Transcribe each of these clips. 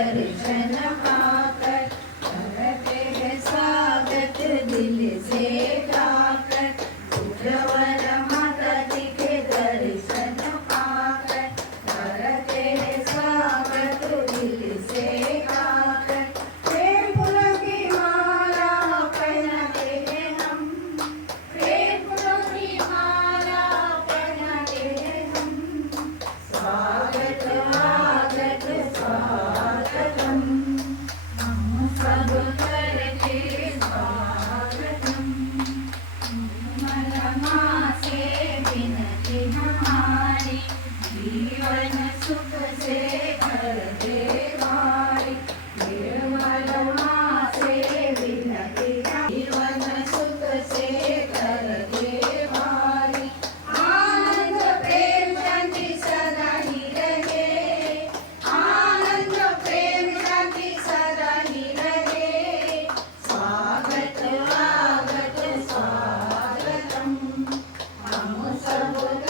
പരിഷ്കരണം Monica.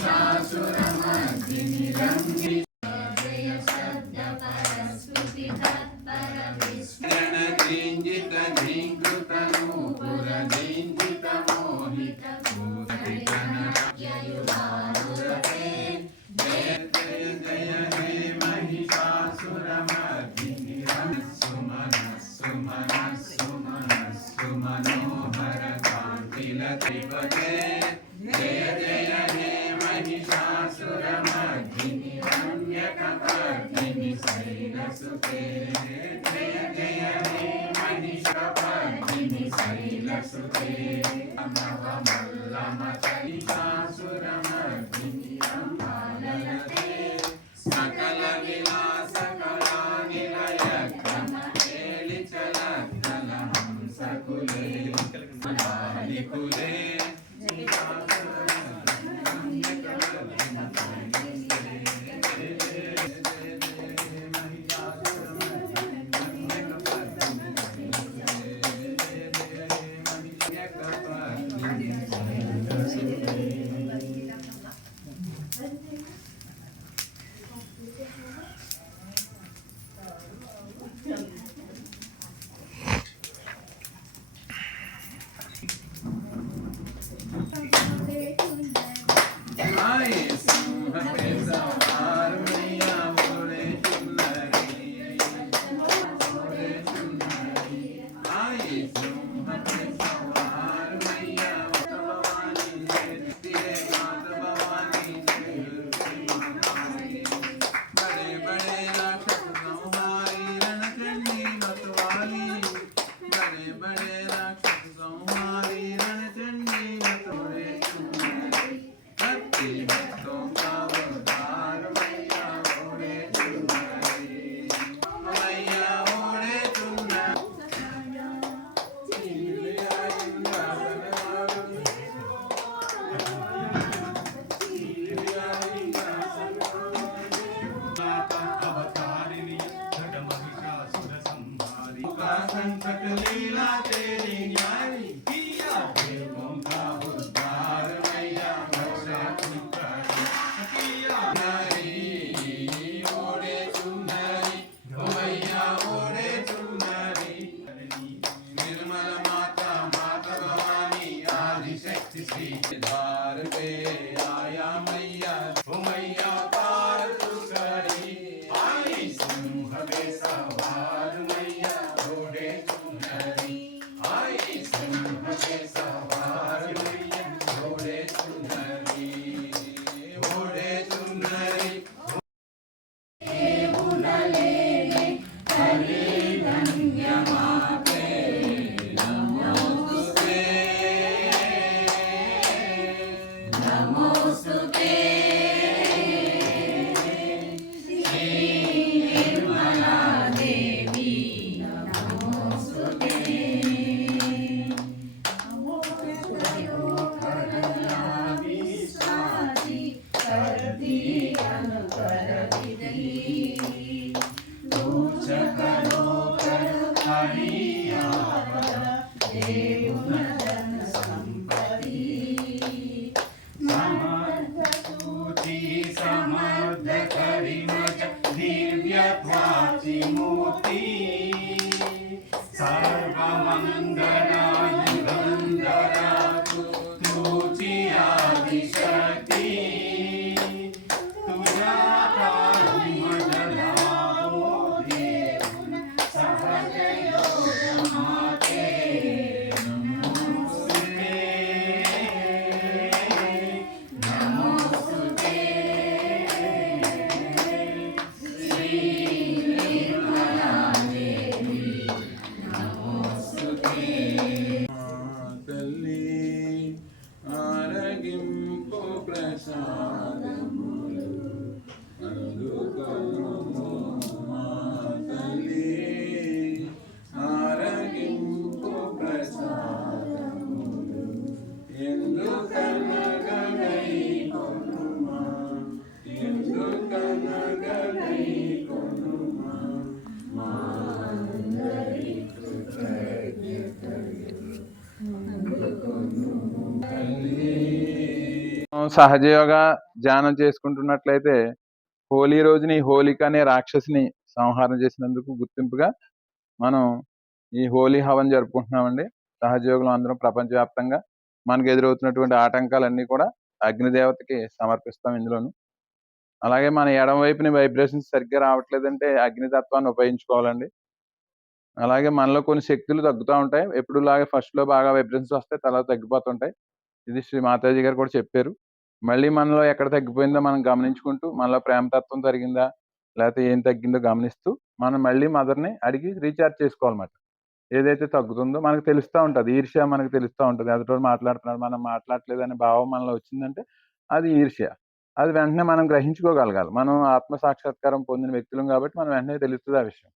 Jesus. Sutti, Amara Malama Taita. Sahaja Yoga ధ్యానం చేసుకుంటున్నట్లయితే హోలీ రోజుని హోలిక అనే రాక్షసిని సంహారం చేసినందుకు గుర్తింపుగా మనం ఈ హోలీ హవన్ జరుపుకుంటున్నామండి. సహజయోగులు అందరం ప్రపంచవ్యాప్తంగా మనకు ఎదురవుతున్నటువంటి ఆటంకాలన్నీ కూడా అగ్నిదేవతకి సమర్పిస్తాం ఇందులోను. అలాగే మన ఎడం వైపున వైబ్రేషన్స్ సరిగ్గా రావట్లేదంటే అగ్నితత్వాన్ని ఉపయోగించుకోవాలండి. అలాగే మనలో కొన్ని శక్తులు తగ్గుతూ ఉంటాయి. ఎప్పుడులాగే ఫస్ట్లో బాగా వైబ్రేషన్స్ వస్తాయి తర్వాత తగ్గిపోతుంటాయి. ఇది శ్రీ మాతాజీ గారు కూడా చెప్పారు. మళ్ళీ మనలో ఎక్కడ తగ్గిపోయిందో మనం గమనించుకుంటూ మనలో ప్రేమతత్వం తరిగిందా లేకపోతే ఏం తగ్గిందో గమనిస్తూ మనం మళ్ళీ మదర్ని అడిగి రీఛార్జ్ చేసుకోవాలన్నమాట. ఏదైతే తగ్గుతుందో మనకు తెలుస్తూ ఉంటుంది. ఈర్ష్య మనకు తెలుస్తూ ఉంటుంది. ఎదుటి మాట్లాడుతున్నాడు మనం మాట్లాడలేదు అనే భావం మనలో వచ్చిందంటే అది ఈర్ష్య. అది వెంటనే మనం గ్రహించుకోగలగాలి. మనం ఆత్మ సాక్షాత్కారం పొందిన వ్యక్తులం కాబట్టి మనం వెంటనే తెలుస్తుంది ఆ విషయం.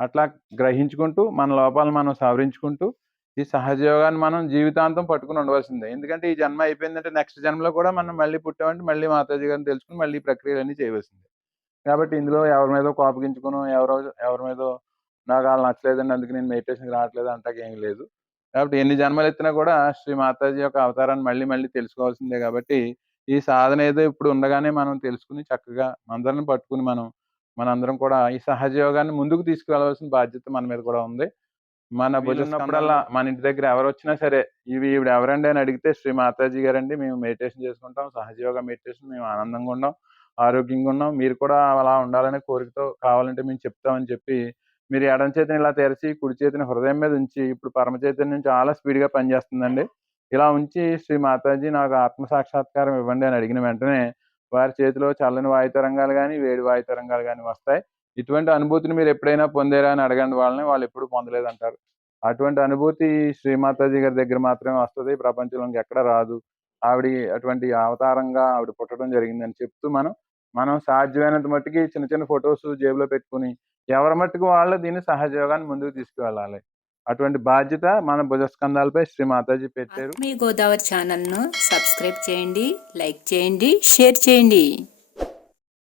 అట్లా గ్రహించుకుంటూ మన లోపాలను మనం సవరించుకుంటూ ఈ సహజయోగాన్ని మనం జీవితాంతం పట్టుకుని ఉండవలసిందే. ఎందుకంటే ఈ జన్మ అయిపోయిందంటే నెక్స్ట్ జన్మలో కూడా మనం మళ్ళీ పుట్టామంటే మళ్ళీ మాతాజీ గారిని తెలుసుకుని మళ్ళీ ప్రక్రియలన్నీ చేయవలసిందే. కాబట్టి ఇందులో ఎవరి మీద కోపగించుకును ఎవరో ఎవరి మీద నాకు వాళ్ళు నచ్చలేదండి అందుకు నేను మెడిటేషన్కి రావట్లేదు అంటాక ఏం లేదు. కాబట్టి ఎన్ని జన్మలు ఎత్తినా కూడా శ్రీ మాతాజీ యొక్క అవతారాన్ని మళ్ళీ మళ్ళీ తెలుసుకోవాల్సిందే కాబట్టి ఈ సాధన ఏదో ఇప్పుడు ఉండగానే మనం తెలుసుకుని చక్కగా అందరిని పట్టుకుని మనం మనందరం కూడా ఈ సహజయోగాన్ని ముందుకు తీసుకువెళ్ళవలసిన బాధ్యత మన మీద కూడా ఉంది. మన భుజన్నప్పుడల్లా మన ఇంటి దగ్గర ఎవరు వచ్చినా సరే ఇవి ఈవిడ ఎవరండి అని అడిగితే శ్రీ మాతాజీ గారండి. మేము మెడిటేషన్ చేసుకుంటాం సహజ యోగా మెడిటేషన్ మేము ఆనందంగా ఉన్నాం ఆరోగ్యంగా ఉన్నాం. మీరు కూడా అలా ఉండాలనే కోరికతో కావాలంటే మేము చెప్తామని చెప్పి మీరు ఎడం చేతిని ఇలా తెరిచి కుడి చేతిని హృదయం మీద ఉంచి ఇప్పుడు పరమ చైతన్యం చాలా స్పీడ్గా పనిచేస్తుందండి. ఇలా ఉంచి శ్రీ మాతాజీ నాకు ఆత్మ సాక్షాత్కారం ఇవ్వండి అని అడిగిన వెంటనే వారి చేతిలో చల్లని వాయు తరంగాలు కానీ వేడి వాయు తరంగాలు కానీ వస్తాయి. ఇటువంటి అనుభూతిని మీరు ఎప్పుడైనా పొందారా అని అడగండి. వాళ్ళని వాళ్ళు ఎప్పుడు పొందలేదంటారు. అటువంటి అనుభూతి శ్రీమాతాజీ గారి దగ్గర మాత్రమే వస్తుంది. ప్రపంచంలోకి ఎక్కడ రాదు. ఆవిడ అటువంటి అవతారంగా ఆవిడ పుట్టడం జరిగిందని చెప్తూ మనం మనం సాధ్యమైనంత మట్టుకి చిన్న చిన్న ఫొటోస్ జేబులో పెట్టుకుని ఎవరి మట్టుకు వాళ్ళు దీన్ని సహజయోగాన్ని ముందుకు తీసుకువెళ్ళాలి. అటువంటి బాధ్యత మన భుజస్కంధాలపై శ్రీ మాతాజీ పెట్టారు. మీ గోదావరి ఛానల్ను సబ్స్క్రైబ్ చేయండి లైక్ చేయండి షేర్ చేయండి.